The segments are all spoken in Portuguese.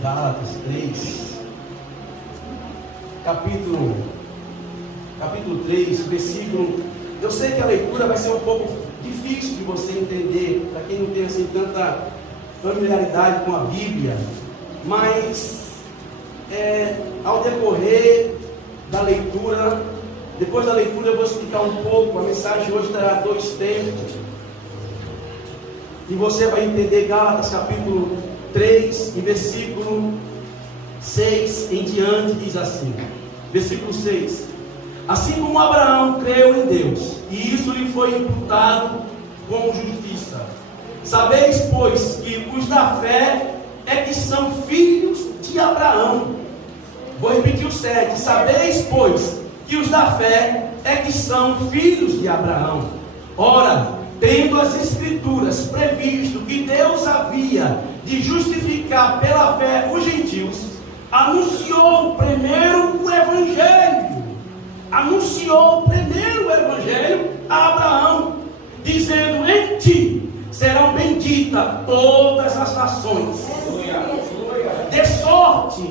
Gálatas 3, capítulo 3, versículo. Eu sei que a leitura vai ser um pouco difícil de você entender, para quem não tem assim tanta familiaridade com a Bíblia, mas ao decorrer da leitura, depois da leitura eu vou explicar um pouco. A mensagem hoje terá 2 tempos, e você vai entender Gálatas capítulo 3, e versículo 6 em diante, diz assim, versículo 6: assim como Abraão creu em Deus, e isso lhe foi imputado como justiça. Sabeis, pois, que os da fé é que são filhos de Abraão. Vou repetir o 7: sabeis, pois, que os da fé é que são filhos de Abraão. Ora, tendo as Escrituras previsto que Deus havia de justificar pela fé os gentios, anunciou primeiro o Evangelho a Abraão, dizendo: em ti serão benditas todas as nações. De sorte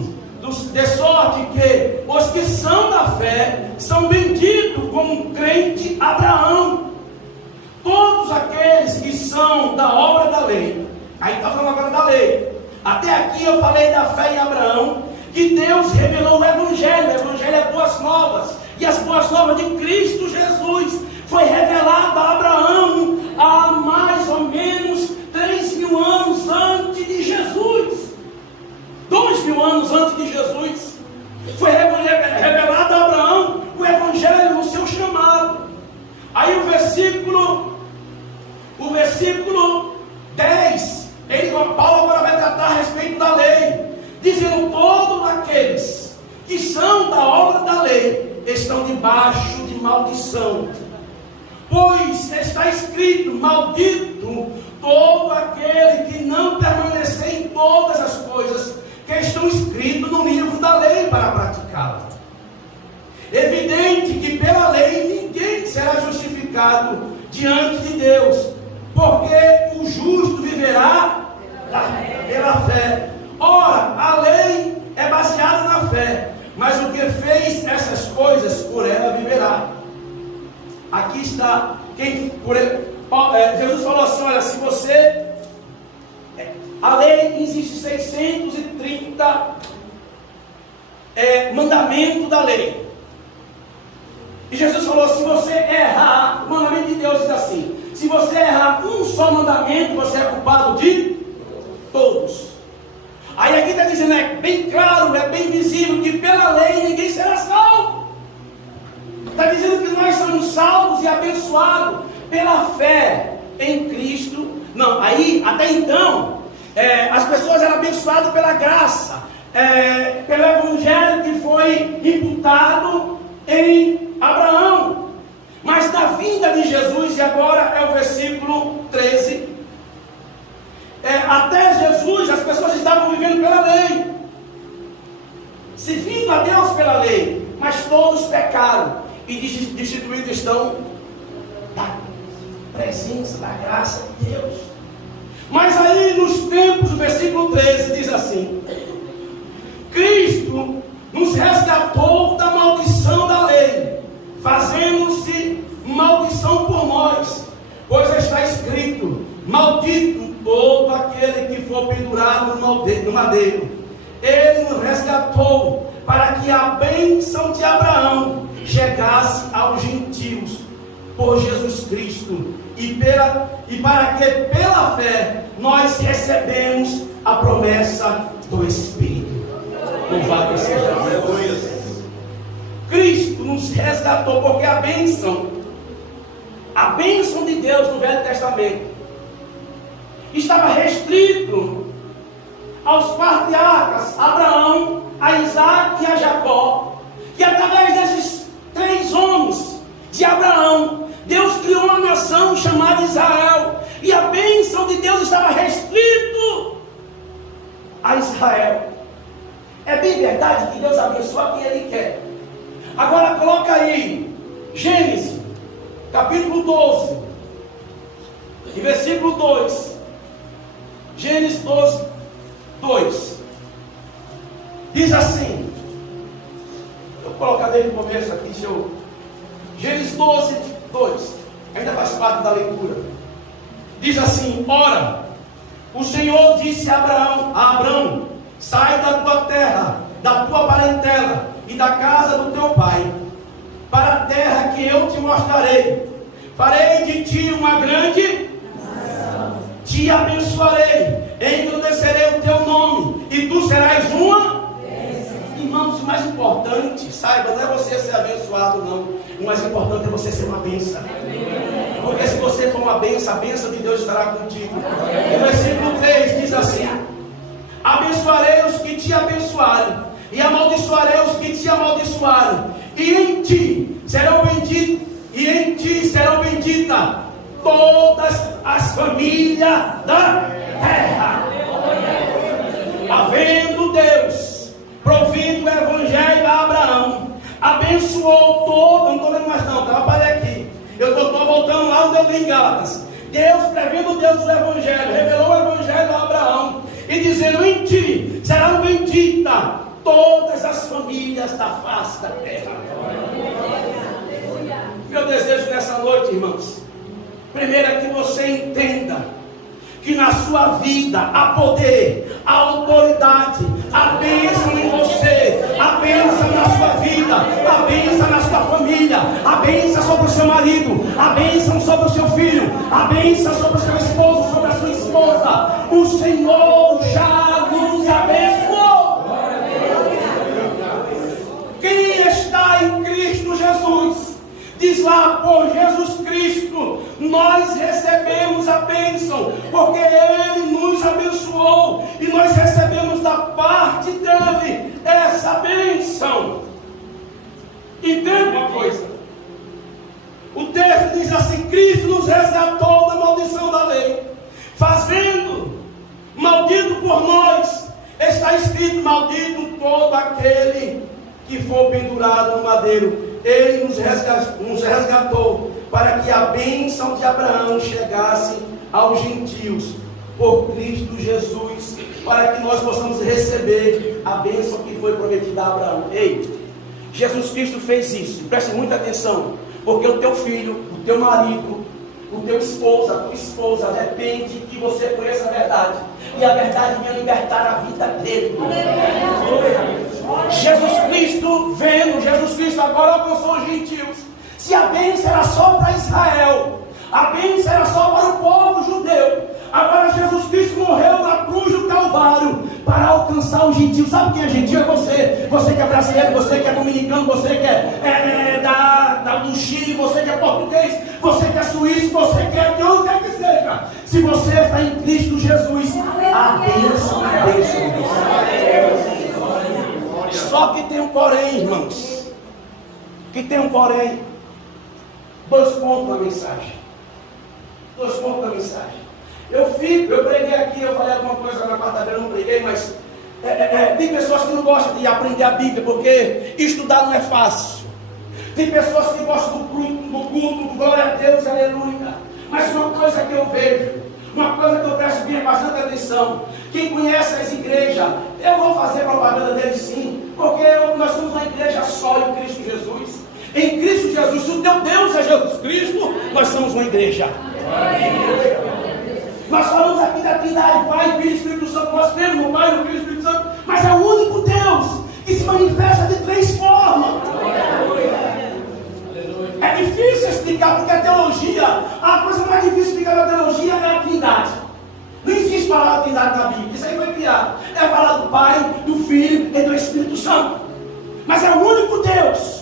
que os que são da fé são benditos como crente Abraão. Todos aqueles que são da obra da lei, aí está falando agora da lei. Até aqui eu falei da fé em Abraão, que Deus revelou o Evangelho. O Evangelho é boas novas, e as boas novas de Cristo Jesus foi revelada a Abraão há mais ou menos 3.000 anos antes de Jesus. 2.000 anos antes de Jesus foi revelado a Abraão o Evangelho no seu chamado. Aí o versículo 10, Paulo agora vai tratar a respeito da lei, dizendo: todos aqueles que são da obra da lei estão debaixo de maldição, pois está escrito: maldito todo aquele que não permanecer em todas as coisas que estão escritas no livro da lei para praticá-la. Evidente que pela lei ninguém será justificado diante de Deus, porque o justo viverá pela fé. Ora, a lei é baseada na fé, mas o que fez essas coisas, por ela viverá. Aqui está Jesus falou assim: olha, se você... A lei existe 630 mandamentos da lei. E Jesus falou: se você errar, o mandamento de Deus diz assim: se você errar um só mandamento, você é culpado de todos. Aí aqui está dizendo, é bem claro, é bem visível, que pela lei ninguém será salvo. Está dizendo que nós somos salvos e abençoados pela fé em Cristo. Não, aí, até então, as pessoas eram abençoadas pela graça, pelo Evangelho que foi imputado em Abraão. Mas na vinda de Jesus, e agora é o versículo 13, até Jesus as pessoas estavam vivendo pela lei, servindo a Deus pela lei, mas todos pecaram e destituídos estão da presença, da graça de Deus. Mas aí nos tempos, o versículo 13 diz assim: Cristo nos resgatou da maldição da lei, fazendo-se maldição por nós, pois está escrito: maldito todo aquele que for pendurado no madeiro. Ele nos resgatou para que a bênção de Abraão chegasse aos gentios por Jesus Cristo, e para que pela fé nós recebemos a promessa do Espírito. Louvado seja Deus. Cristo nos resgatou, porque a bênção de Deus no Velho Testamento estava restrito aos patriarcas Abraão, a Isaac e a Jacó, e através desses 3 homens de Abraão, Deus criou uma nação chamada Israel, e a bênção de Deus estava restrito a Israel. É bem verdade que Deus abençoa quem Ele quer. Agora coloca aí Gênesis capítulo 12 e versículo 2. Gênesis 12, 2. Diz assim, eu vou colocar desde o começo aqui, Gênesis 12, 2, ainda faz parte da leitura. Diz assim: ora, o Senhor disse a Abraão: sai da tua terra, da tua parentela e da casa do teu pai, para a terra que eu te mostrarei. Farei de ti uma grande nação, te abençoarei, engrandecerei o teu nome, e tu serás uma bênção. Irmãos, o mais importante, saiba, não é você ser abençoado, não. O mais importante é você ser uma bênção. Porque se você for uma bênção, a bênção de Deus estará contigo. O versículo 3 diz assim: abençoarei os que te abençoarem, e amaldiçoarei os que te amaldiçoarem, e em ti serão benditos, e em ti serão benditas todas as famílias da terra. Havendo Deus provido o evangelho a Abraão, abençoou todo, não estou lendo mais não, tá? Parei aqui. Eu estou voltando lá onde eu li em Gálatas. Deus, prevendo Deus o evangelho, revelou o evangelho a Abraão, e dizendo: em ti serão benditas todas as famílias da face da terra. Meu desejo nessa noite, irmãos, primeiro é que você entenda que na sua vida há poder, há autoridade, há bênção em você, há bênção na sua vida, há bênção na sua família, há bênção sobre o seu marido, há bênção sobre o seu filho, há bênção sobre o seu esposo, sobre a sua esposa. O Senhor já nos abençoou. Quem está em Cristo Jesus, diz lá: por Jesus Cristo nós recebemos a bênção, porque Ele nos abençoou e nós recebemos da parte dele essa bênção. Entende uma coisa? O texto diz assim: Cristo nos resgatou da maldição da lei, fazendo maldito por nós. Está escrito: maldito todo aquele que for pendurado no madeiro. Ele nos resgatou para que a bênção de Abraão chegasse aos gentios por Cristo Jesus, para que nós possamos receber a bênção que foi prometida a Abraão. Ei, Jesus Cristo fez isso. Preste muita atenção, porque o teu filho, o teu marido, o teu esposo, a tua esposa depende que você conheça a verdade, e a verdade vai libertar a vida dele. Jesus Cristo vendo, Jesus Cristo agora alcançou os gentios. Se a bênção era só para Israel, a bênção era só para o povo judeu, agora Jesus Cristo morreu na cruz do Calvário para alcançar os gentios. Sabe quem é gentil? É você. Você que é brasileiro, você que é dominicano, você que é do Chile, você que é português, você que é suíço, você que é de onde quer que seja. Se você está em Cristo Jesus, a bênção é a bênção de Deus. Só que tem um porém, irmãos. Que tem um porém. 2 pontos na mensagem. 2 pontos na mensagem. Eu preguei aqui, eu falei alguma coisa na quarta-feira, eu não preguei, mas tem pessoas que não gostam de aprender a Bíblia, porque estudar não é fácil. Tem pessoas que gostam do culto, do glória a Deus, aleluia. Mas uma coisa que eu vejo, uma coisa que eu presto bastante atenção: quem conhece as igrejas, eu vou fazer propaganda deles sim, porque nós somos uma igreja só em Cristo Jesus. Em Cristo Jesus, se o teu Deus é Jesus Cristo, nós somos uma igreja. Nós falamos aqui da Trindade, Pai, Filho e Espírito Santo. Nós temos o Pai, o Filho e o Espírito Santo, mas é o único Deus que se manifesta de 3 formas. É difícil explicar, porque a teologia, a coisa mais difícil de explicar na teologia é a Trindade. Não existe palavra Trindade na Bíblia, isso aí foi criado. É falar do Pai, do Filho e do Espírito Santo. Mas é o único Deus.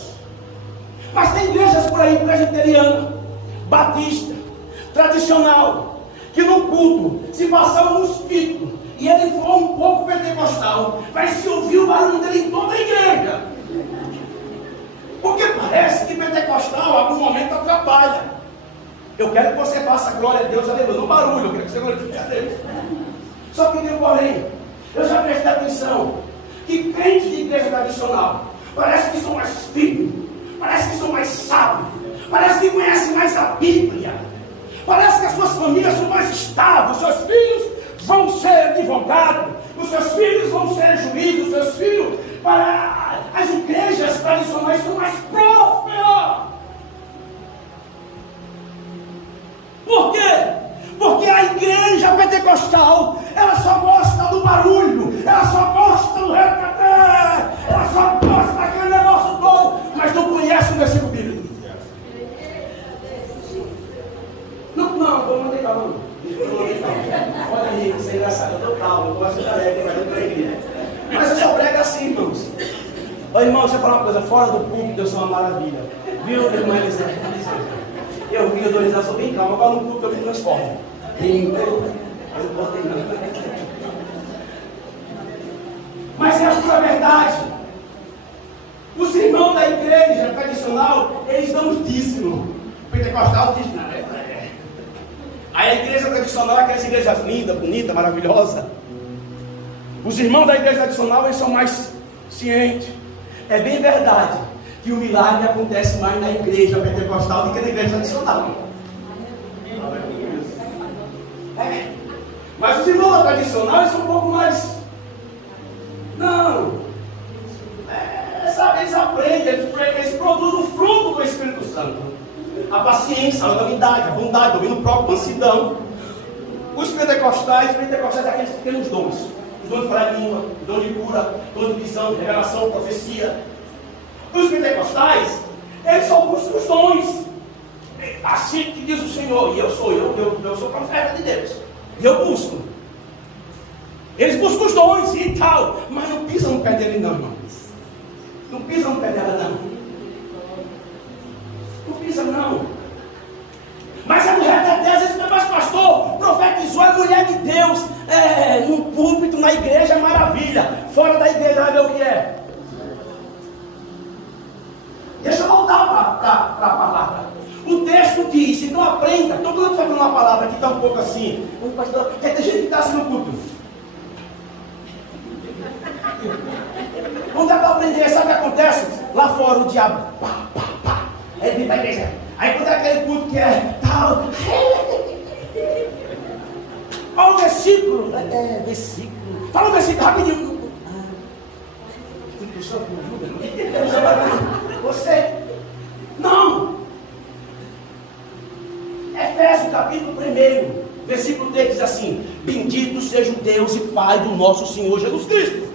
Mas tem igrejas por aí, presbiteriana, batista, tradicional, que no culto, se passar um mosquito e ele for um pouco pentecostal, vai se ouvir o barulho dele em toda a igreja. Porque parece que pentecostal, em algum momento, atrapalha. Eu quero que você faça glória a Deus, aleluia, no barulho, eu quero que você glorifique a Deus. Só que tem um porém, eu já prestei atenção, que crentes de igreja tradicional, parece que são mais firmes, parece que são mais sábios, parece que conhecem mais a Bíblia, parece que as suas famílias são mais estáveis, os seus filhos vão ser advogados, os seus filhos vão ser juízes, os seus filhos Ô irmão, deixa eu falar uma coisa, fora do púlpito eu sou uma maravilha. Viu, irmã Elisete? Eu dou risada, sou bem calmo, agora no púlpito eu me transformo. Mas é a pura verdade. Os irmãos da igreja tradicional, eles dão os dízimos. O pentecostal diz, não, Aí a igreja tradicional é aquelas igrejas lindas, bonitas, maravilhosas. Os irmãos da igreja tradicional, eles são mais cientes. É bem verdade que o milagre acontece mais na igreja pentecostal do que na igreja tradicional. Mas os irmãos tradicionais são um pouco mais... Não. Sabe, eles aprendem, eles produzem o fruto do Espírito Santo. A paciência, a unidade, a bondade, o domínio próprio, a mansidão. Os pentecostais é aqueles que têm os dons. Os dons de falar em língua, dom de cura, dom de visão, de revelação, profecia. Os pentecostais, eles só buscam os dons. Assim que diz o Senhor, e eu sou profeta de Deus. E eu busco. Eles buscam os dons e tal, mas não pisam no pé dele não, irmão. Não pisam no pé dela não. Não pisam não. Mas a mulher de Deus, esse mas pastor, profetizou, é mulher de Deus, no púlpito, na igreja, é maravilha. Fora da igreja, vai ver o que é. Deixa eu voltar para a palavra. O texto diz, então aprenda. Então quando eu estou falando uma palavra que está um pouco assim, pastor, tem gente que está assim no culto. Quando é para aprender, sabe o que acontece? Lá fora o diabo, pá, pá, pá. Aí ele vem para a igreja. Aí quando é aquele culto que é tal. Olha o versículo. Versículo. Fala o versículo rapidinho. Você. Não. Efésios capítulo 1, versículo 3 diz assim: bendito seja o Deus e Pai do nosso Senhor Jesus Cristo,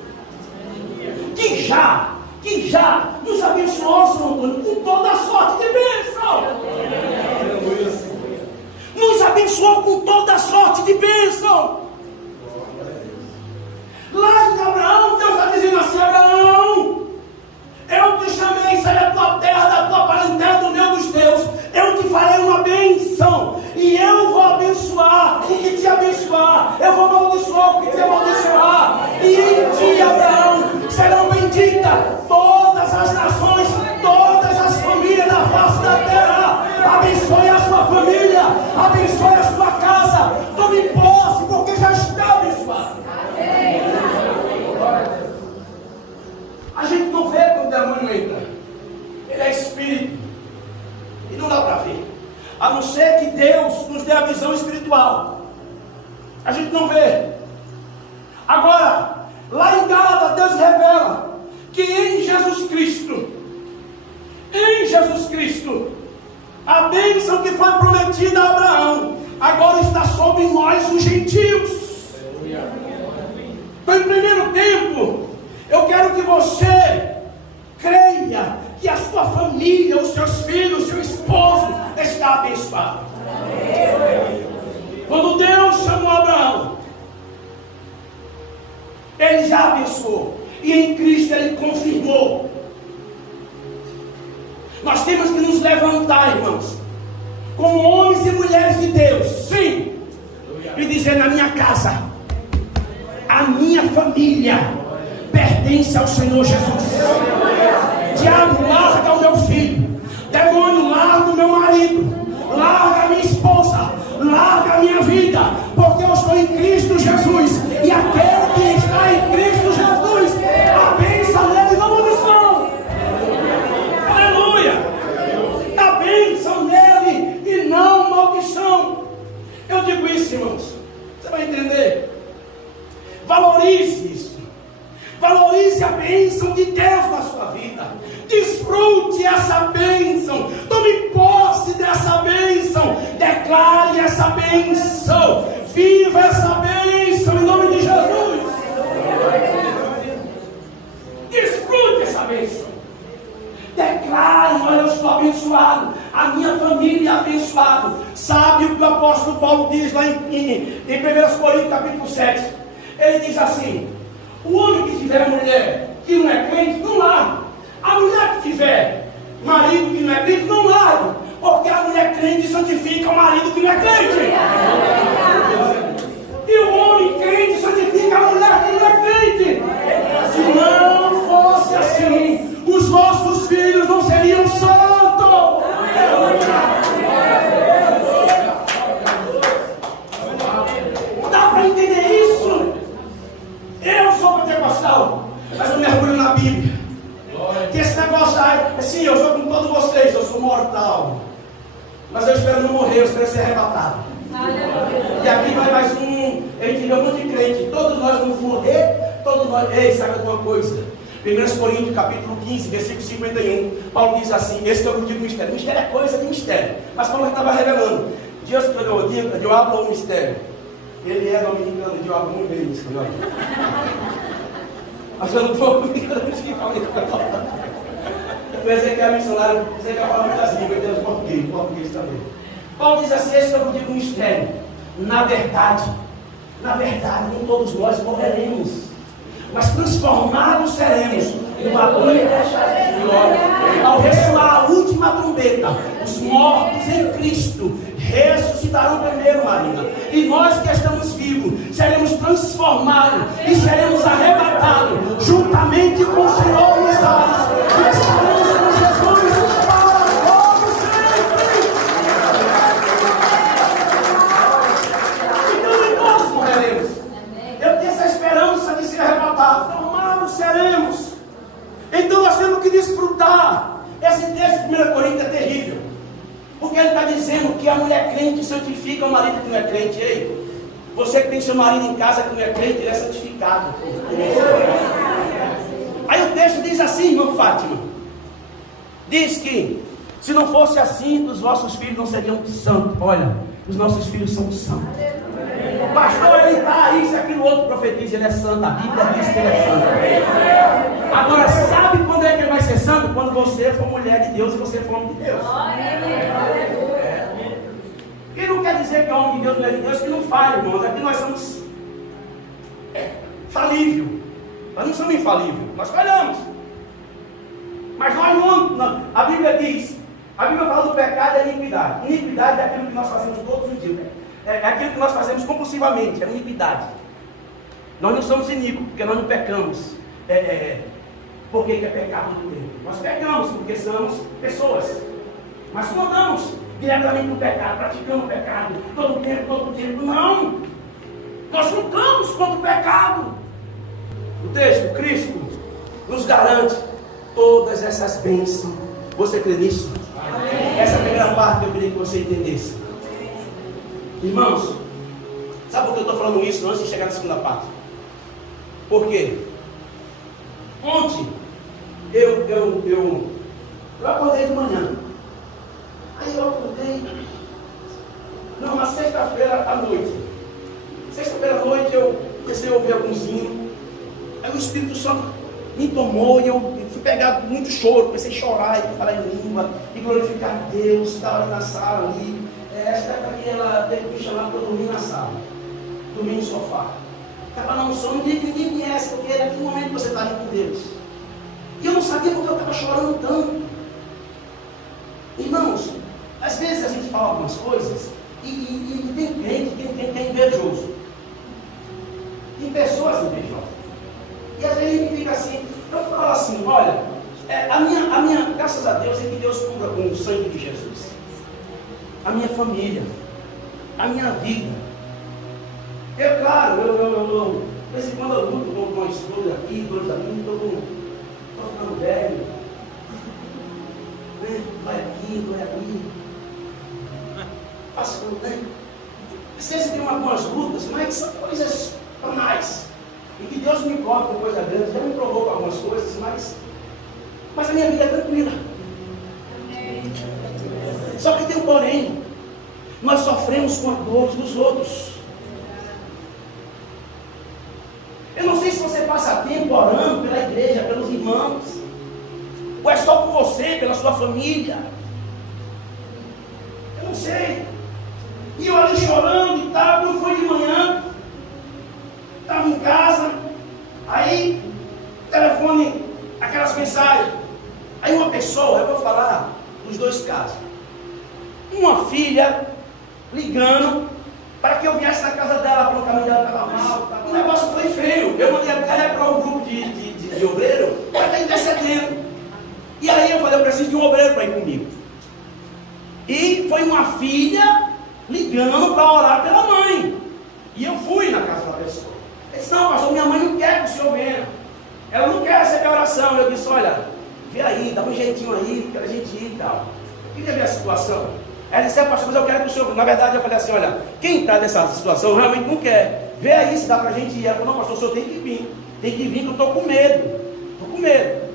que já nos abençoou, Senhor Antônio, com toda a sorte de bênção. Nos abençoou com toda a sorte de bênção. Lá em Abraão, Deus está dizendo assim: Abraão, eu te chamei, sai da tua terra, da tua parentela, do meu dos teus. Eu te farei uma bênção. E eu vou abençoar o que te abençoar. Eu vou amaldiçoar o que te amaldiçoar. E em ti, Abraão, serão benditas todas as nações, todas as famílias da face da terra. Abençoe a sua família, abençoe a sua casa. Tome posse, porque já está abençoado. A gente não vê quando o demônio entra. Ele é espírito. E não dá para ver. A não ser que Deus nos dê a visão espiritual. A gente não vê. Agora, lá em Gálatas, Deus revela que em Jesus Cristo, a bênção que foi prometida a Abraão, agora está sobre nós, os gentios. Então, em primeiro tempo, eu quero que você creia que a sua família, os seus filhos, o seu esposo está abençoado. Quando Deus chamou Abraão, Ele já abençoou. E em Cristo Ele confirmou. Nós temos que nos levantar, irmãos, como homens e mulheres de Deus, sim, e dizer: na minha casa, a minha família pertence ao Senhor Jesus. Diabo, larga o meu filho. Demônio, larga o meu marido. Larga a minha esposa. Larga a minha vida. Porque eu estou em Cristo Jesus. E aquele que está em Cristo Jesus, a bênção nele não maldição. Aleluia. A bênção nele e não maldição. Eu digo isso, irmãos. Você vai entender. Valorize isso. Valorize a bênção de Deus na sua vida. Desfrute essa bênção. Tome posse dessa bênção. Declare essa bênção. Viva essa bênção em nome de Jesus. Desfrute essa bênção. Declare: olha, eu estou abençoado. A minha família é abençoada. Sabe o que o apóstolo Paulo diz lá em 1 Coríntios capítulo 7? Ele diz assim: o homem que tiver mulher que não é crente, não larga. A mulher que tiver marido que não é crente, não largue, porque a mulher crente santifica o marido que não é crente. E o homem crente santifica a mulher que não é crente. Se não fosse assim, os vossos filhos não seriam santos. Dá para entender isso? Eu sou pentecostal, mas eu mergulho na Bíblia. Que esse negócio aí, sim, eu sou com todos vocês, eu sou mortal. Mas eu espero não morrer, eu espero ser arrebatado. E aqui vai mais um, a gente vê um monte de crente, todos nós vamos morrer, todos nós. Ei, sabe alguma coisa? 1 Coríntios capítulo 15, versículo 51, Paulo diz assim, esse que eu digo mistério. Mistério é coisa de mistério. Mas Paulo estava revelando. Deus criou, Deus habla um mistério. Ele é dominicano, Deus habla muito bem isso, não é? Mas eu não estou brincando de ficar falando. Mas é que é missionário, você quer falar muitas línguas, Deus português também. Paulo diz assim, esse que eu digo mistério. Na verdade, nem todos nós morreremos, mas transformados seremos numa glória. Ao ressoar a última trombeta, os mortos em Cristo ressuscitarão primeiro, Marina. E nós que estamos vivos seremos transformados e seremos arrebatados juntamente com o Senhor nos ares. E estaremos com Jesus para todo sempre. Então nem todos morreremos. Eu tenho essa esperança de ser arrebatado. Transformados seremos. Então nós temos que desfrutar. Esse texto de 1 Coríntios é terrível. Porque ele está dizendo que a mulher crente santifica o marido que não é crente. Ei, você que tem seu marido em casa que não é crente, ele é santificado. Aí o texto diz assim, irmã Fátima. Diz que se não fosse assim, os vossos filhos não seriam santos. Olha, os nossos filhos são santos. O pastor, ele está aí, se aquilo outro profetiza, ele é santo. A Bíblia diz que ele é santo. Agora, sabe quando é que ele vai ser santo? Quando você for mulher de Deus e você for homem de Deus. E não quer dizer que é homem de Deus, mulher de Deus, que não falha, irmãos. Aqui nós somos falível. Nós não somos infalíveis, nós falhamos. Mas nós não, a Bíblia diz, a Bíblia fala do pecado e da iniquidade. Iniquidade é aquilo que nós fazemos todos os dias. É aquilo que nós fazemos compulsivamente, é iniquidade. Nós não somos iníquos, porque nós não pecamos. Por que é pecado todo tempo? Nós pecamos porque somos pessoas. Mas não andamos diretamente no pecado, praticando o pecado todo tempo. Não! Nós lutamos contra o pecado. O texto, Cristo nos garante todas essas bênçãos. Você crê nisso? Amém. Essa é a primeira parte que eu queria que você entendesse. Irmãos, sabe por que eu estou falando isso antes de chegar na segunda parte? Por quê? Ontem eu acordei de manhã. Aí eu acordei. Não, na sexta-feira à noite. Sexta-feira à noite eu comecei a ouvir alguns hinos. Aí o Espírito Santo me tomou e eu fui pegar muito choro. Comecei a chorar e falar em língua e glorificar a Deus. Estava ali na sala ali. Esta ela teve que me chamar para eu dormir na sala. Dormir no sofá. Estava na unção, não queria que ninguém viesse, porque naquele momento você está ali com Deus. E eu não sabia porque eu estava chorando tanto. Irmãos, às vezes a gente fala algumas coisas e tem crente, tem invejoso. Tem pessoas invejosas. E às vezes a gente fica assim, eu falo assim, olha, a minha, graças a Deus, é que Deus cubra com o sangue de Jesus. A minha família, a minha vida. Claro, de vez em quando eu luto com uma esposa aqui, dois ali, estou ficando velho. Vai aqui, vai ali. Faço tudo, né? Às vezes tem algumas lutas, mas são coisas banais. E que Deus me cobre com coisa grande. Já me provou com algumas coisas, mas a minha vida é tranquila. Só que tem um porém. Nós sofremos com as dores dos outros. Eu não sei se você passa tempo orando pela igreja, pelos irmãos, ou é só por você, pela sua família. Eu não sei. E eu ali chorando e tal, quando foi de manhã, estava em casa, aí, telefone, aquelas mensagens. pessoa, eu vou falar dos dois casos. Uma filha ligando para que eu viesse na casa dela, para o caminho dela estava mal. O negócio foi feio. Eu mandei para um grupo de obreiro para estar intercedendo. E aí eu falei, eu preciso de um obreiro para ir comigo. E foi uma filha ligando para orar pela mãe. E eu fui na casa da pessoa. Ele disse, não, pastor, minha mãe não quer que o senhor venha. Ela não quer receber a oração. Eu disse, olha, vê aí, dá um jeitinho aí, para a gente ir e tal. Eu queria ver a situação. Ela disse, pastor, mas eu quero que o senhor... Na verdade, eu falei assim, olha, quem está nessa situação realmente não quer. Vê aí se dá para a gente ir. Ela falou, não, pastor, o senhor tem que vir. Tem que vir que eu estou com medo. Estou com medo.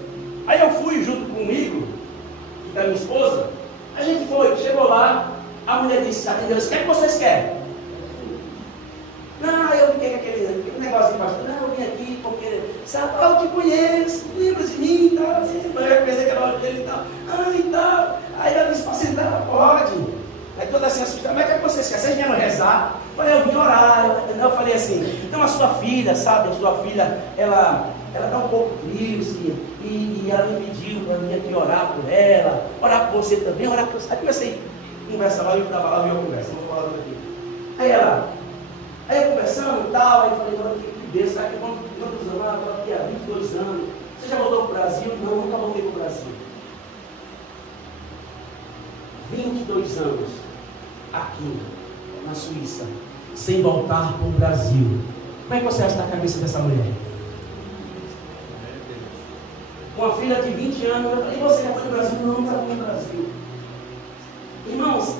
Aí eu fui junto comigo e da minha esposa. A gente foi, chegou lá. A mulher disse, atendeu, disse, o que é que vocês querem? Não, eu fiquei com aquele negócio de pastor. Não, eu vim aqui porque, sabe, eu te conheço, lembra de mim e tal. Assim, eu pensei que era hora dele e tal. E tal. Aí ela disse, pastor, pode. Aí toda assim assustada, mas o que é que vocês querem? Vocês vieram rezar? Eu falei, eu vim orar. Eu falei assim, então a sua filha, sabe, a sua filha, ela está um pouco triste e ela me pediu para vir aqui orar por ela, orar por você também, orar por você. Aí comecei a conversar lá, eu estava lá e eu converso, não vou falar tudo aqui. Aí eu conversando e tal, aí eu falei, olha que Deus, sabe quantos anos? Eu estou aqui há 22 anos. Você já voltou para o Brasil? Não, nunca voltei para o Brasil. 22 anos aqui na Suíça, sem voltar para o Brasil. Como é que você acha na cabeça dessa mulher? Uma filha de 20 anos, eu falei, e você já foi para o Brasil? Não, nunca fui para o Brasil. Irmãos,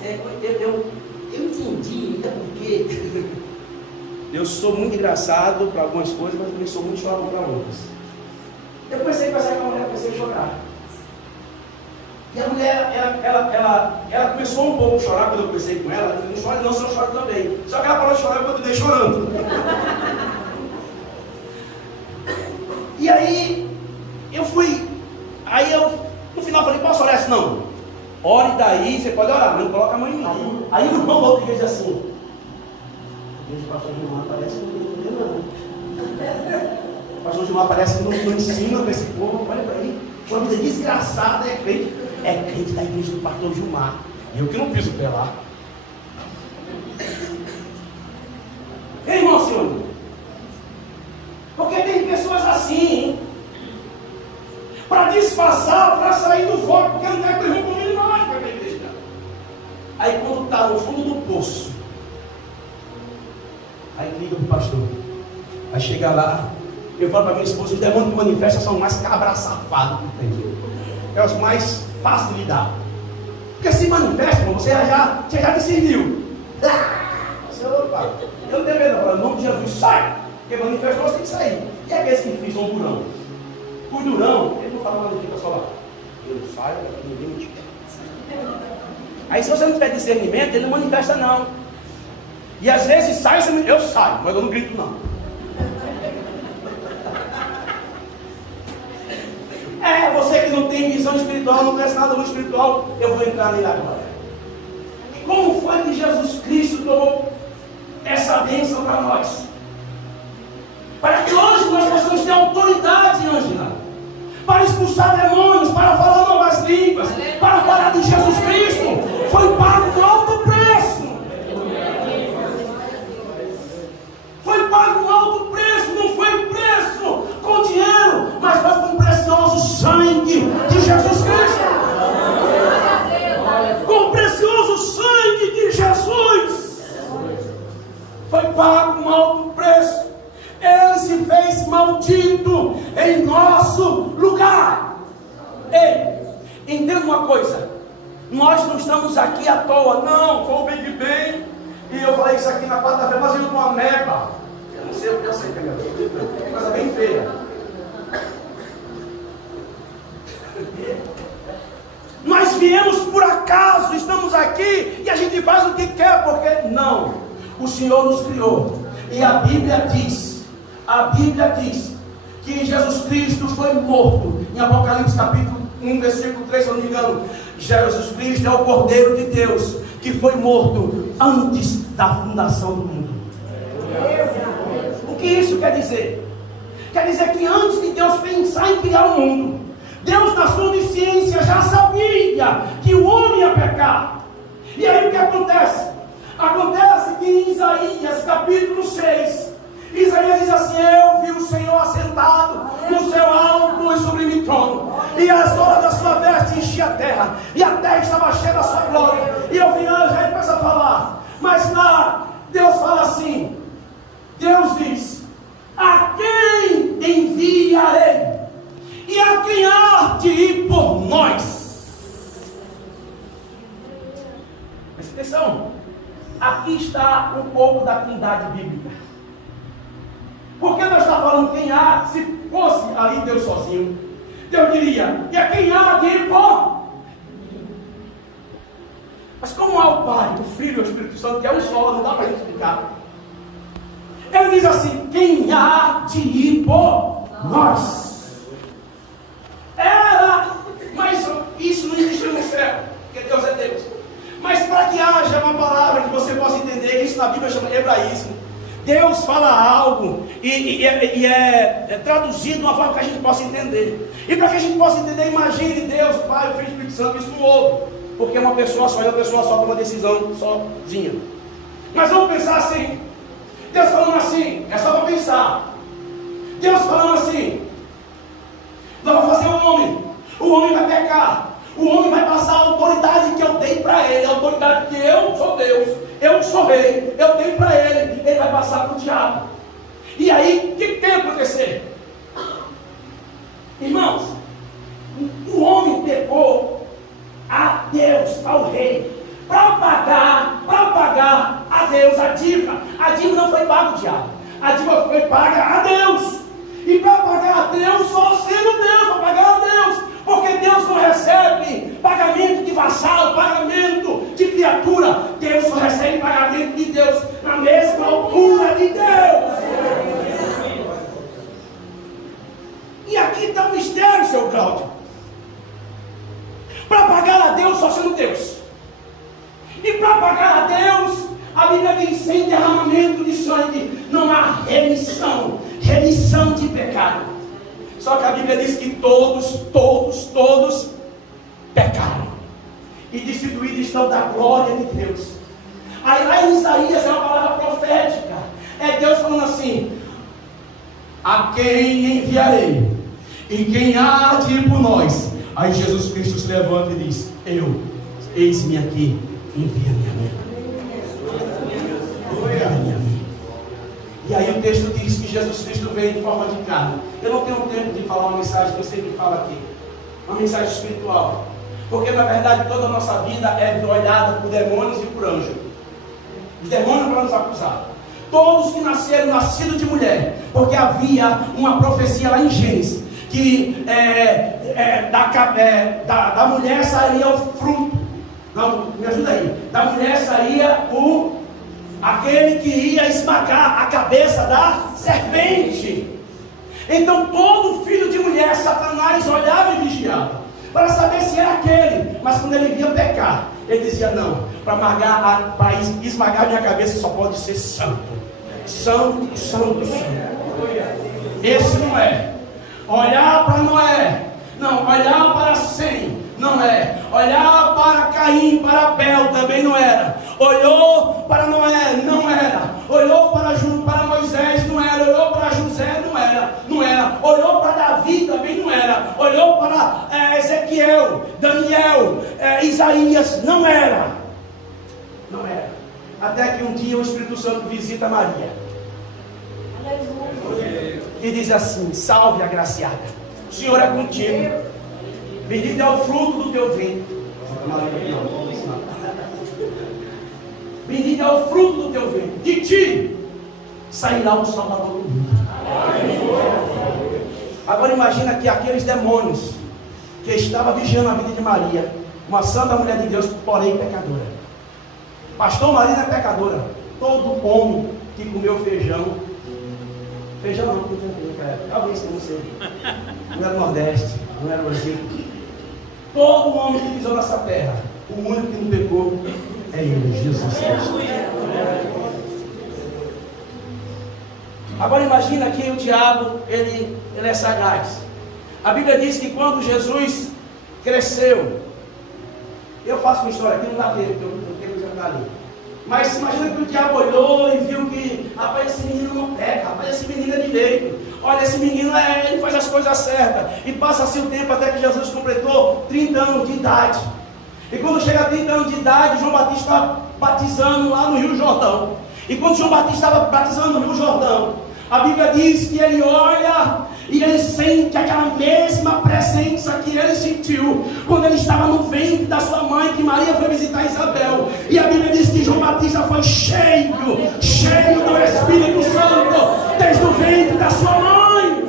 eu entendi, porque eu sou muito engraçado para algumas coisas, mas também sou muito chorão para outras. Eu comecei a conversar com a mulher, comecei a chorar. E a mulher, ela começou um pouco a chorar quando eu conversei com ela. Eu falei, não chore não, senão eu choro também. Só que ela parou de chorar e eu continuei chorando. E aí, no final falei, posso orar assim? Não. Ore daí, você pode orar, mas não coloca a mão em mim. Aí o irmão volta e diz assim, o pastor Gilmar parece que não tem entender não. O pastor Gilmar parece que não ensina para esse povo, olha para aí. Uma vida desgraçada, é crente da igreja do pastor Gilmar. E eu que não piso pé lá. Ei, irmão, senhor. Porque tem pessoas assim, hein? Para disfarçar, para sair do foco, porque não quer que eles vão comigo mais para a igreja. Aí quando está no fundo do poço, aí liga para o pastor. Aí chega lá, eu falo para minha esposa, os demônios que manifestam são mais cabra safado que tem. É os mais fáceis de lidar. Porque se manifestam, você já discerniu. Opa, eu não tenho medo, eu falo, em nome de Jesus, sai! Porque manifestou, você tem que sair. E aqueles que pisam um durão? O durão, ele não fala nada, fica só lá. Eu saio, ninguém me tira. Aí se você não tiver discernimento, ele não manifesta não. E às vezes sai, eu saio, mas eu não grito não. Você que não tem visão espiritual, não conhece nada do espiritual, eu vou entrar nele agora. E como foi que Jesus Cristo tomou essa bênção para nós? Para que hoje nós possamos ter autoridade, Ângela, para expulsar demônios, para falar novas línguas, para falar de Jesus Cristo, foi pago um alto preço. Foi pago um alto preço, não foi preço com dinheiro, mas foi com o precioso sangue de Jesus Cristo. Com o precioso sangue de Jesus. Foi pago um alto preço. Ele se fez maldito em nosso lugar. Ei, entenda uma coisa. Nós não estamos aqui à toa. Não, foi o Big Bang. E eu falei isso aqui na quarta-feira, mas eu não uma ameba. Eu não sei o que eu sei, é coisa bem feia. Nós viemos por acaso, estamos aqui e a gente faz o que quer, porque não. O Senhor nos criou. E a Bíblia diz que Jesus Cristo foi morto. Em Apocalipse capítulo 1, versículo 3, se eu não me engano, Jesus Cristo é o Cordeiro de Deus, que foi morto antes da fundação do mundo. O que isso quer dizer? Quer dizer que antes de Deus pensar em criar o mundo, Deus, na sua onisciência, já sabia que o homem ia pecar. E aí o que acontece? Acontece que em Isaías capítulo 6, Isaías diz assim: eu vi o Senhor assentado no seu alto e sublime trono, e as horas da sua veste enchia a terra, e a terra estava cheia da sua glória. E eu vi anjo, aí começa a falar. Mas lá, Deus fala assim, Deus diz: a quem enviarei? E a quem há de ir por nós? Presta atenção, aqui está um pouco da trindade bíblica. Porque nós estamos falando quem há? Se fosse ali Deus sozinho, Deus diria: e a quem há de ir por? Mas como há o Pai, o Filho e o Espírito Santo, que é um só, não dá para gente explicar. Ele diz assim: quem há de ir por nós? Mas isso não existe no céu, porque Deus é Deus. Mas para que haja uma palavra que você possa entender, isso na Bíblia chama hebraísmo. Deus fala algo e é traduzido de uma forma que a gente possa entender. E para que a gente possa entender, imagine Deus, Pai, o Filho e o Espírito Santo, isso não houve. Porque uma pessoa só, e uma pessoa só toma decisão sozinha. Mas vamos pensar assim, Deus falando assim, é só para pensar. Deus falando assim: nós vamos fazer um homem, o homem vai pecar, o homem vai passar a autoridade que eu dei para ele, a autoridade que eu sou Deus, eu sou rei, eu dei para ele vai passar para o diabo. E aí, o que tem que acontecer? Irmãos, o homem pecou a Deus, ao rei, para pagar a Deus a dívida. A dívida não foi paga ao diabo, a dívida foi paga a Deus. E para pagar a Deus, só sendo Deus, para pagar a Deus, porque Deus não recebe pagamento de vassalo, pagamento de criatura. Deus só recebe pagamento de Deus na mesma altura de Deus. E aqui está o mistério, seu Cláudio. Para pagar a Deus, só sendo Deus. E para pagar a Deus, a Bíblia diz: sem derramamento de sangue não há remissão de pecado. Só que a Bíblia diz que todos pecaram e destituídos estão da glória de Deus. Aí lá em Isaías é uma palavra profética, é Deus falando assim: a quem enviarei? E quem há de ir por nós? Aí Jesus Cristo se levanta e diz: eis-me aqui, envia-me a mim. Envia-me a mim. E aí o texto diz que Jesus Cristo veio em forma de carne. Eu não tenho tempo de falar uma mensagem que eu sempre falo aqui, uma mensagem espiritual, porque na verdade toda a nossa vida é olhada por demônios e por anjos. Os demônios para nos acusar. Todos que nascidos de mulher, porque havia uma profecia lá em Gênesis, que da mulher sairia o fruto. Não, me ajuda aí. Da mulher saía aquele que ia esmagar a cabeça da serpente. Então todo filho de mulher, Satanás olhava e vigiava para saber se era aquele. Mas quando ele via pecar, ele dizia: não, para esmagar minha cabeça só pode ser santo. Santo, santo, santo. Esse não é. Olhar para Noé, não. Olhar para Sem, não é. Olhar para Caim, para Abel, também não era. Olhou para Noé, não era. Olhou para Moisés, não era. Olhou para José, não era. Olhou para Davi, também não era. Olhou para Ezequiel, Daniel, Isaías, não era. Até que um dia o Espírito Santo visita Maria e diz assim: salve, agraciada, o Senhor é contigo, bendito é o fruto do teu ventre. Bendito é o fruto do teu ventre, de ti sairá o Salvador do mundo. Agora imagina que aqueles demônios que estavam vigiando a vida de Maria, uma santa mulher de Deus, porém pecadora. Pastor, Maria não é pecadora. Todo homem que comeu feijão não, talvez não sei, não era Nordeste, não era o Egito. Todo homem que pisou nessa terra, o único que não pecou é ele, Jesus Cristo. Agora imagina que o diabo, ele é sagaz. A Bíblia diz que quando Jesus cresceu, eu faço uma história aqui, não dá tempo, porque eu tenho que jantar ali. Mas imagina que o diabo olhou e viu que, rapaz, esse menino não peca, rapaz, esse menino é direito. Olha, esse menino ele faz as coisas certas. E passa-se o tempo até que Jesus completou 30 anos de idade. E quando chega a 30 anos de idade, João Batista está batizando lá no Rio Jordão. E quando João Batista estava batizando no Rio Jordão, a Bíblia diz que ele olha e ele sente aquela mesma presença que ele sentiu quando ele estava no ventre da sua mãe, que Maria foi visitar Isabel. E a Bíblia diz que João Batista foi cheio do Espírito Santo desde o ventre da sua mãe.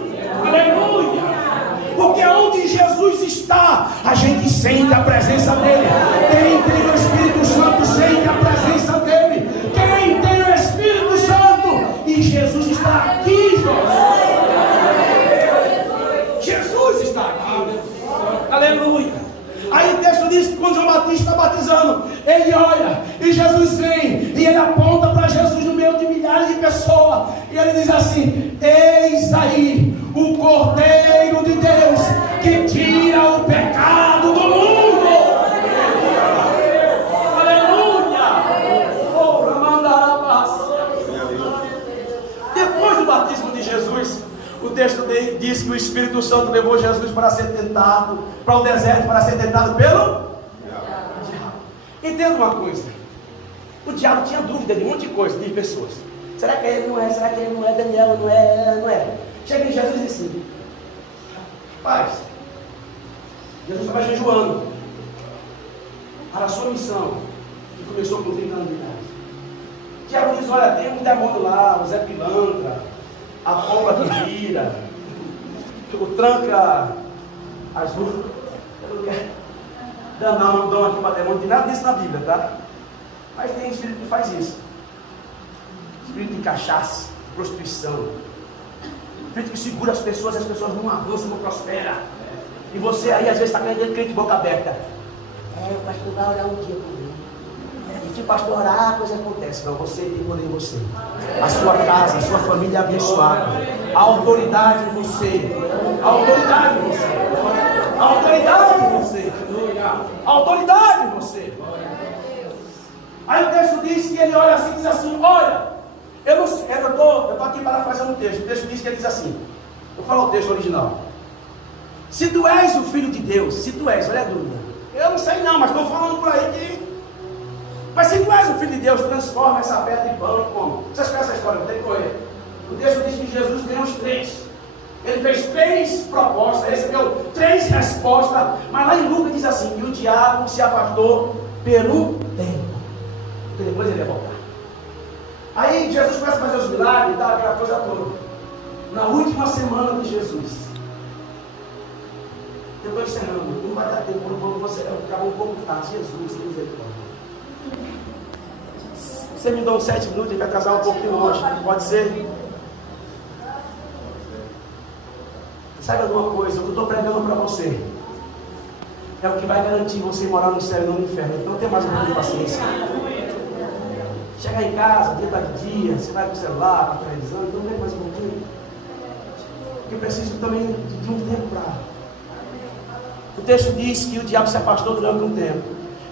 Aleluia! Porque onde Jesus está, a gente sente a presença dele. Quem tem o Espírito Santo sente a presença dele. Quem tem o Espírito Santo, e Jesus está aqui, Jesus está aqui. Aleluia. Aí o texto diz que quando João Batista está batizando, ele olha e Jesus vem e ele aponta para Jesus no meio de milhares de pessoas e ele diz assim: eis aí o Cordeiro de Deus que tira o pecado do mundo. Aleluia. Depois do batismo de Jesus, o texto diz que o Espírito Santo levou Jesus para ser tentado, para o deserto, para ser tentado pelo diabo. Entenda uma coisa: o diabo tinha dúvida de um monte de coisa, de pessoas. Será que ele não é? Será que ele não é? Daniel não é? Não é? Chega em Jesus e diz assim: rapaz, Jesus estava jejuando para a sua missão, que começou com 30 anos de idade. O diabo diz: olha, tem um demônio lá, o Zé Pilantra, a pomba que vira, o tranca as ruas. Eu não quero danar um dom aqui para demônio, não tem nada disso na Bíblia, tá? Mas tem espírito que faz isso. Espírito de cachaça, de prostituição. Espírito que segura as pessoas não avançam, não prosperam. E você aí às vezes está crente de boca aberta. O pastor vai orar um dia comigo. E se o pastor orar, a coisa acontece. Não, você tem poder em você. A sua casa, a sua família é abençoada. A autoridade em você. A autoridade em você. A autoridade em você. A autoridade em você. Aí o texto diz que ele olha assim e diz assim: olha, eu estou aqui parafraseando o texto. O texto diz que ele diz assim, vou falar o texto original: se tu és o Filho de Deus, se tu és, olha a dúvida, eu não sei não, mas estou falando por aí que... Mas se tu és o Filho de Deus, transforma essa pedra em pão e come. Vocês conhecem essa história? Não tem correr. O texto diz que Jesus deu os 3. Ele fez 3 propostas, recebeu 3 respostas, mas lá em Lucas diz assim: e o diabo se afastou pelo tempo, porque depois ele ia voltar. Aí Jesus começa a fazer os milagres e tal, aquela coisa toda. Na última semana de Jesus, eu estou encerrando, não vai dar tempo, você acabou um pouco tarde. Jesus, tem misericórdia. Você me dá uns 7 minutos e vai atrasar um pouquinho longe, pode ser? Saiba de uma coisa: o que eu estou pregando para você é o que vai garantir você morar no céu e não no inferno. Então não tem mais um pouco de paciência. Chegar em casa, dia tá de dia, você vai para o celular, para a televisão, então não tem mais um pouquinho. Porque eu preciso também de um tempo para... O texto diz que o diabo se afastou durante um tempo.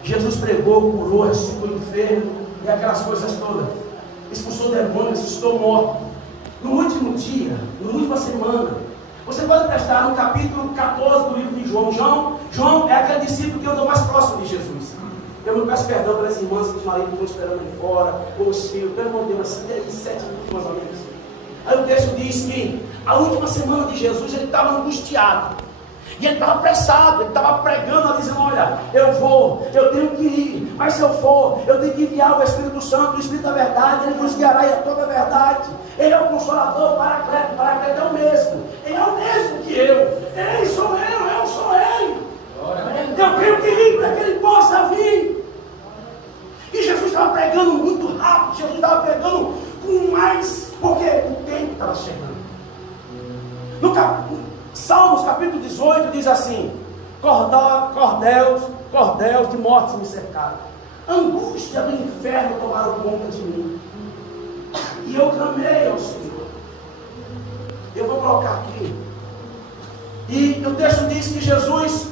Jesus pregou, curou, ressuscitou o enfermo e aquelas coisas todas. Expulsou demônios, ressuscitou morto. No último dia, na última semana, você pode prestar no capítulo 14 do livro de João. João é aquele discípulo que andou mais próximo de Jesus. Eu não peço perdão pelas irmãs que os maridos estão esperando aí fora, ou os filhos, pelo amor de Deus, assim, 7 minutos mais ou menos. Aí o texto diz que a última semana de Jesus ele estava angustiado. E ele estava apressado, ele estava pregando, dizendo: olha, eu tenho que ir, mas se eu for, eu tenho que enviar o Espírito Santo, o Espírito da verdade, ele nos guiará a toda a verdade. Ele é o Consolador, o Paracleto é o mesmo, ele é o mesmo que eu, ele sou eu sou ele. Eu tenho que ir para que ele possa vir. E Jesus estava pregando muito rápido, Jesus estava pregando com mais, porque o tempo estava chegando. Salmos capítulo 18 diz assim: cordéis de morte me cercaram, angústia do inferno tomaram conta de mim, e eu clamei ao Senhor. Eu vou colocar aqui E o texto diz que Jesus,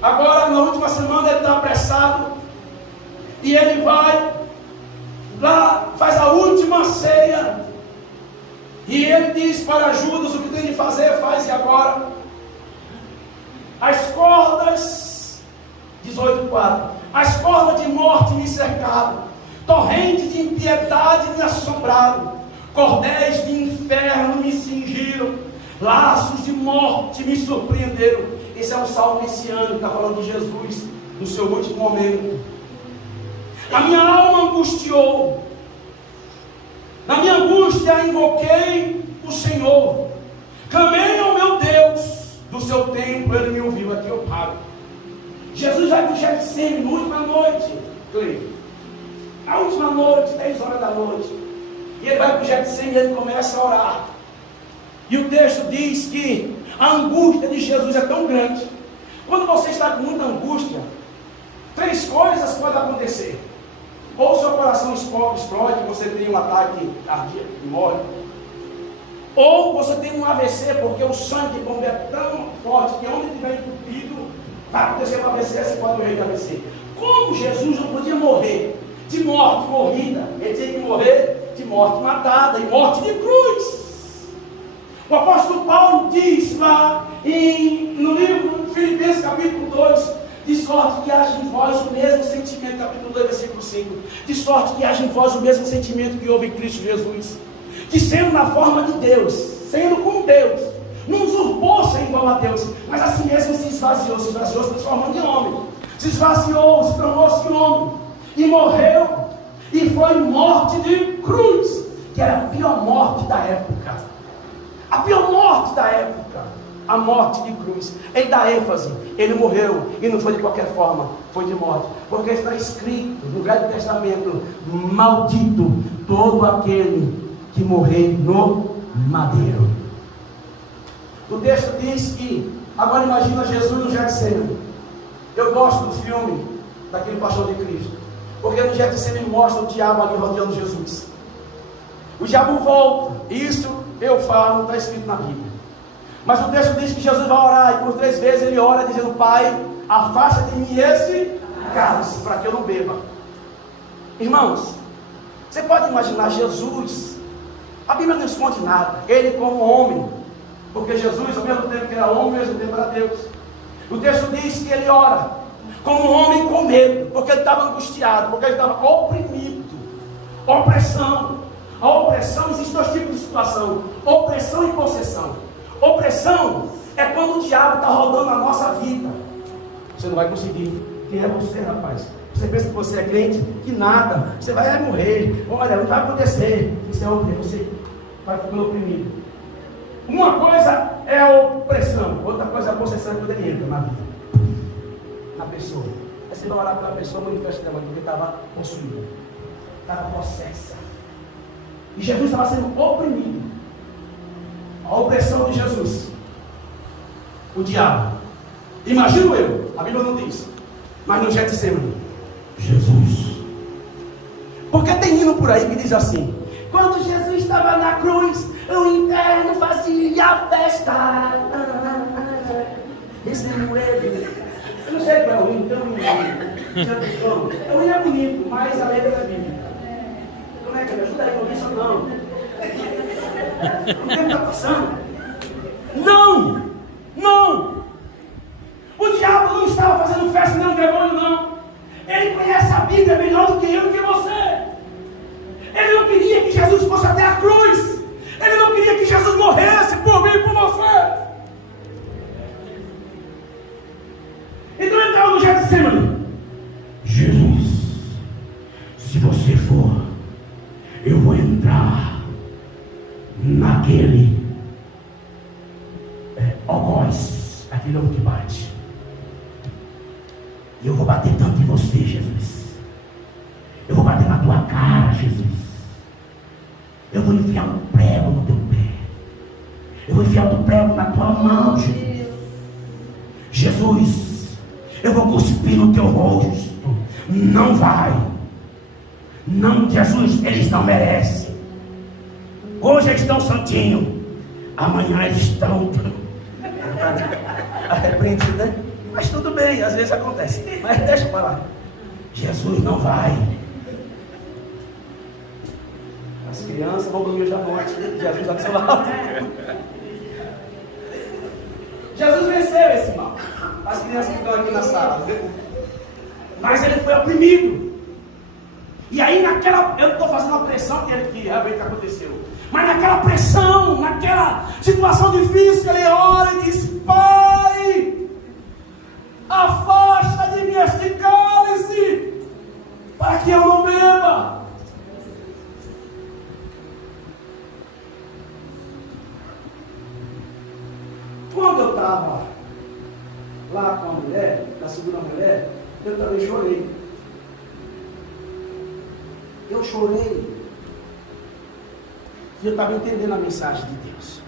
agora na última semana, ele está apressado. E ele vai lá, faz a última ceia. E ele diz para Judas o que tem de fazer, faz e agora. As cordas, 18:4, as cordas de morte me cercaram, torrente de impiedade me assombraram, cordéis de inferno me cingiram, laços de morte me surpreenderam. Esse é um salmo messiânico, está falando de Jesus no seu último momento. A minha alma angustiou, na minha angústia invoquei o Senhor, clamei ao meu Deus, do seu tempo ele me ouviu. Aqui eu paro. Jesus vai para o Getsemane na última noite, na última noite, 10 horas da noite, e ele vai para o Getsemane e ele começa a orar. E o texto diz que a angústia de Jesus é tão grande. Quando você está com muita angústia, 3 coisas podem acontecer: ou seu coração explode, você tem um ataque cardíaco e morre, ou você tem um AVC, porque o sangue bomba é tão forte que onde estiver entupido, vai acontecer um AVC, você pode morrer de AVC. Como Jesus não podia morrer de morte morrida, ele tinha que morrer de morte matada, e morte de cruz. O apóstolo Paulo diz lá no livro Filipenses capítulo 2, de sorte que haja em vós o mesmo sentimento, capítulo 2, versículo 5, de sorte que haja em vós o mesmo sentimento que houve em Cristo Jesus, que sendo na forma de Deus, sendo com Deus, não usurpou-se igual a Deus, mas assim mesmo se esvaziou, se transformando em homem, se esvaziou, se tornou-se homem, e morreu, e foi morte de cruz, que era a pior morte da época, a pior morte da época, a morte de cruz. Ele dá ênfase, ele morreu, e não foi de qualquer forma, foi de morte, porque está escrito no Velho Testamento: maldito todo aquele que morrer no madeiro. O texto diz que, agora imagina Jesus no Getsemane. Eu gosto do filme daquele Paixão de Cristo, porque no Getsemane mostra o diabo ali rodeando Jesus. O diabo volta, isso eu falo, está escrito na Bíblia. Mas o texto diz que Jesus vai orar, e por 3 vezes ele ora dizendo: Pai, afasta de mim esse cálice, para que eu não beba. Irmãos, você pode imaginar Jesus, a Bíblia não esconde nada, ele como homem, porque Jesus, ao mesmo tempo que era homem, ao mesmo tempo era Deus. O texto diz que ele ora como um homem com medo, porque ele estava angustiado, porque ele estava oprimido. Opressão. A opressão, existe 2 tipos de situação: opressão e possessão. Opressão é quando o diabo está rodando a nossa vida. Você não vai conseguir. Quem é você, rapaz? Você pensa que você é crente? Que nada, você vai morrer. Olha, não vai acontecer. Isso é opressão, você vai ficando oprimido. Uma coisa é a opressão, outra coisa é a possessão, quando ele entra na vida, na pessoa. Aí você vai orar pela pessoa, manifesta dela, porque estava possuída, estava possessa. E Jesus estava sendo oprimido. A opressão de Jesus, o diabo. Imagino eu, a Bíblia não diz, mas no Getsemane, Jesus. Porque tem hino por aí que diz assim: quando Jesus estava na cruz, o inferno fazia festa. Esse hino é, eu não sei qual é o hino, tem um hino. O hino é bonito, mas a letra é bíblica. Como é que me ajuda aí com isso? Não. O tempo está passando. Não, não. O diabo não estava fazendo festa, nem o demônio, não. Ele conhece a Bíblia melhor do que eu e que você. Ele não queria que Jesus fosse até a cruz. Ele não queria que Jesus morresse por mim e por você. Então ele estava no Getsemane. Jesus, se você for, eu vou entrar naquele algoz, aquele homem que bate. E eu vou bater tanto em você, Jesus. Eu vou bater na tua cara, Jesus. Eu vou enfiar um prego no teu pé. Eu vou enfiar outro prego na tua mão, Jesus. Jesus, eu vou cuspir no teu rosto. Não vai. Não, Jesus, eles não merecem. Hoje eles estão santinhos, amanhã eles estão. repreendido, né? Mas tudo bem, às vezes acontece. Mas deixa para lá. Jesus não vai. As crianças vão dormir hoje à noite. Jesus está do seu lado. Jesus venceu esse mal. As crianças que estão aqui na sala, viu? Mas ele foi oprimido. E aí naquela, eu não estou fazendo uma pressão que realmente aconteceu, mas naquela pressão, naquela situação difícil, ele ora e diz: Pai, afasta de mim este cálice, para que eu não beba. Quando eu estava lá com a mulher, com a segunda mulher, eu também chorei. Eu chorei. E eu estava entendendo a mensagem de Deus.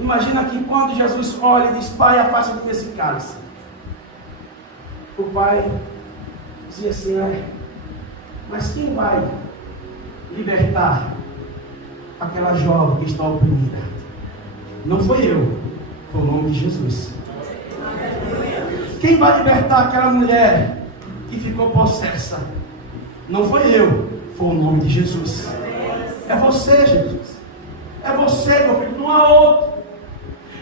Imagina que quando Jesus olha e diz: Pai, afasta de mim esse cálice. O pai dizia assim: mas quem vai libertar aquela jovem que está oprimida? Não foi eu, foi o nome de Jesus. Quem vai libertar aquela mulher que ficou possessa? Não foi eu, foi o nome de Jesus. É você, Jesus. É você, meu filho, não há outro.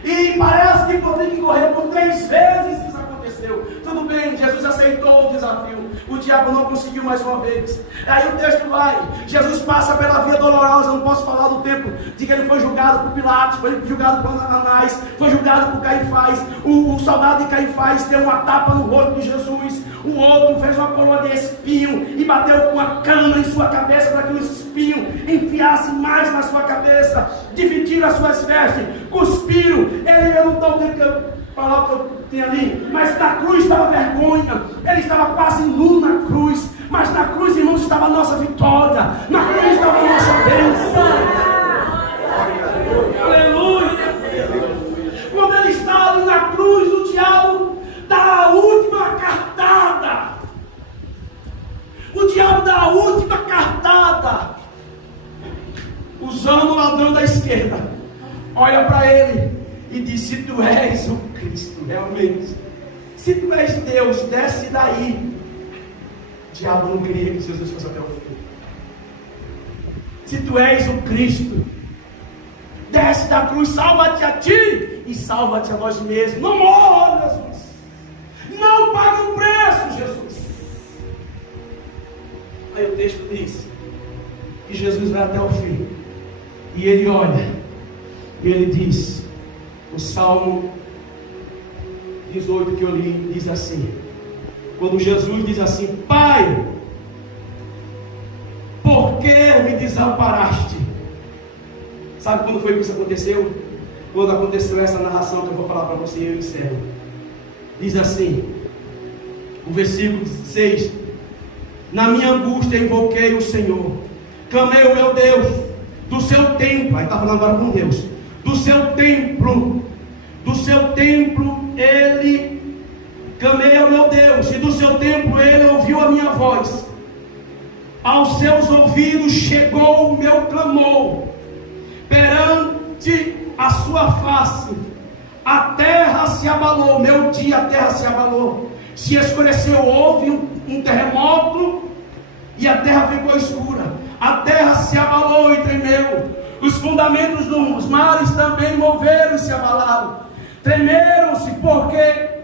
E parece que eu tenho que correr por 3 vezes isso aconteceu. Tudo bem, Jesus aceitou o desafio. O diabo não conseguiu mais uma vez. Aí o texto vai, Jesus passa pela via dolorosa. Eu não posso falar do tempo de que ele foi julgado por Pilatos, foi julgado por Ananás, foi julgado por Caifás. O soldado de Caifás deu uma tapa no rosto de Jesus. O outro fez uma coroa de espinho e bateu com uma cana em sua cabeça para que o espinho enfiasse mais na sua cabeça. Dividiram as suas vestes, cuspiram. Eu não estou tentando falar o que eu tinha ali, mas na cruz estava vergonha. Ele estava quase nu na cruz, mas na cruz, irmãos, estava a nossa vitória. Na cruz estava a nossa bênção. Aleluia. Quando ele está ali na cruz, o diabo dá a última cartada. O diabo dá a última cartada, usando o ladrão da esquerda. Olha para ele e diz: se tu és o Cristo, realmente, se tu és Deus, desce daí. O diabo não queria que Jesus fosse até o fim. Se tu és o Cristo, desce da cruz, salva-te a ti e salva-te a nós mesmos. Não morra, Jesus. Não pague o preço, Jesus. Aí o texto diz que Jesus vai até o fim. E ele olha e ele diz, o Salmo 18 que eu li diz assim, quando Jesus diz assim: Pai, por que me desamparaste? Sabe quando foi que isso aconteceu? Quando aconteceu essa narração que eu vou falar para você e eu encerro. Diz assim, o versículo 6: na minha angústia invoquei o Senhor, clamei o meu Deus, do seu templo, aí está falando agora com Deus, do seu templo ele, clamei ao meu Deus, e do seu templo ele ouviu a minha voz, aos seus ouvidos chegou o meu clamor, perante a sua face, a terra se abalou, meu dia a terra se abalou, se escureceu, houve um terremoto, e a terra ficou escura, a terra se abalou e tremeu, os fundamentos dos mares também moveram e se abalaram, tremeram-se, porque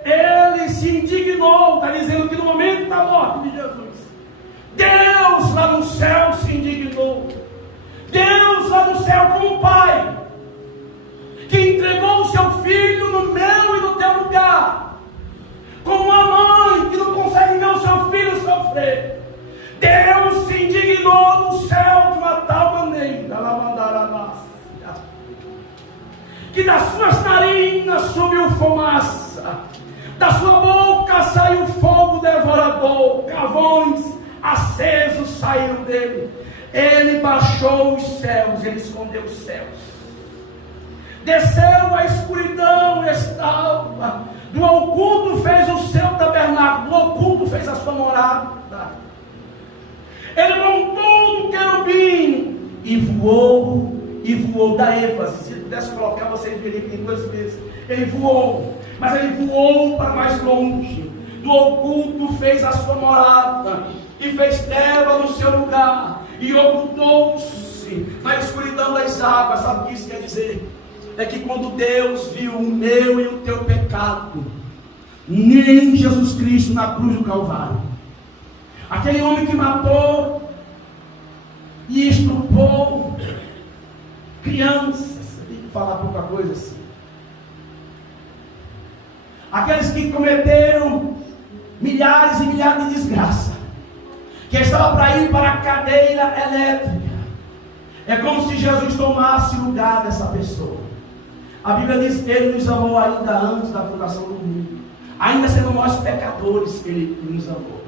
ele se indignou. Está dizendo que no momento da morte de Jesus, Deus lá no céu se indignou. Deus lá no céu, como Pai, que entregou o seu filho no meu e no teu lugar, como uma mãe que não consegue ver o seu filho sofrer, Deus se indignou no céu de uma tal maneira, que das suas narinas subiu fumaça, da sua boca saiu fogo devorador, carvões acesos saíram dele. Ele baixou os céus, ele escondeu os céus, desceu a escuridão e estava, do oculto fez o seu tabernáculo, do oculto fez a sua morada. Ele montou um querubim e voou, dá ênfase, pudesse colocar, vocês veriam que tem 2 vezes. Ele voou, mas ele voou para mais longe. Do oculto fez a sua morada, e fez treva no seu lugar, e ocultou-se na escuridão das águas. Sabe o que isso quer dizer? É que quando Deus viu o meu e o teu pecado, nem Jesus Cristo na cruz do Calvário, aquele homem que matou e estrupou crianças, eu tenho que falar pouca coisa assim, aqueles que cometeram milhares e milhares de desgraça, que estava para ir para a cadeira elétrica, é como se Jesus tomasse o lugar dessa pessoa. A Bíblia diz que Ele nos amou ainda antes da fundação do mundo, ainda sendo nós pecadores, Ele nos amou.